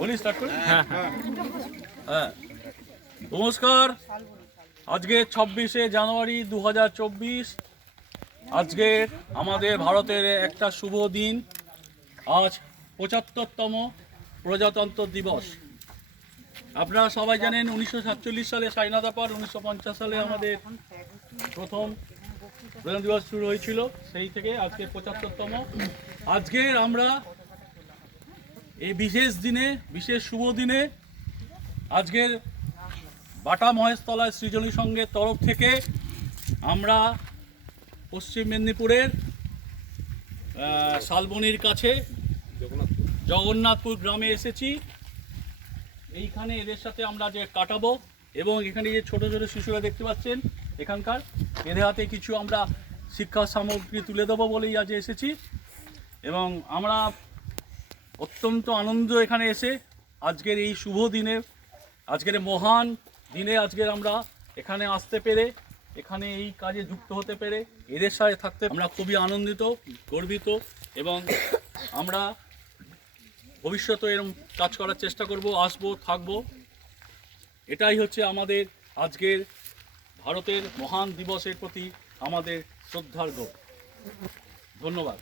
বলি স্টার্ট করি। হ্যাঁ হ্যাঁ, নমস্কার। আজকে 26শে জানুয়ারি 2024। আজকে আমাদের ভারতের একটা শুভ দিন। আজ 75তম প্রজাতন্ত্র দিবস। আপনারা সবাই জানেন 1947 সালে স্বাধীনতা পর 1950 সালে আমাদের প্রথম প্রজাতন্ত্র দিবস শুরু হয়েছিল। সেই থেকে আজকে 75তম। আজকের আমরা এই বিশেষ দিনে, বিশেষ শুভ দিনে, আজকের বাটা মহেশতলায় সৃজনী সংঘের তরফ থেকে আমরা পশ্চিম মেদিনীপুরের শালবনির কাছে জগন্নাথপুর গ্রামে এসেছি। এইখানে এদের সাথে আমরা যে কাটাবো, এবং এখানে যে ছোট ছোট শিশুরা দেখতে পাচ্ছেন এখানকার, এদের হাতে কিছু আমরা শিক্ষা সামগ্রী তুলে দেবো বলেই আজ এসেছি। এবং আমরা অত্যন্ত আনন্দ এখানে এসে আজকের এই শুভ দিনে, আজকের মহান দিনে আজকের আমরা এখানে আসতে পেরে, এখানে এই কাজে যুক্ত হতে পেরে, এদের সাথে থাকতে আমরা খুবই আনন্দিত, গর্বিত। এবং আমরা ভবিষ্যতে এরকম কাজ করার চেষ্টা করব, আসবো, থাকবো। এটাই হচ্ছে আমাদের আজকের ভারতের মহান দিবসের প্রতি আমাদের শ্রদ্ধার্ঘ্য। ধন্যবাদ।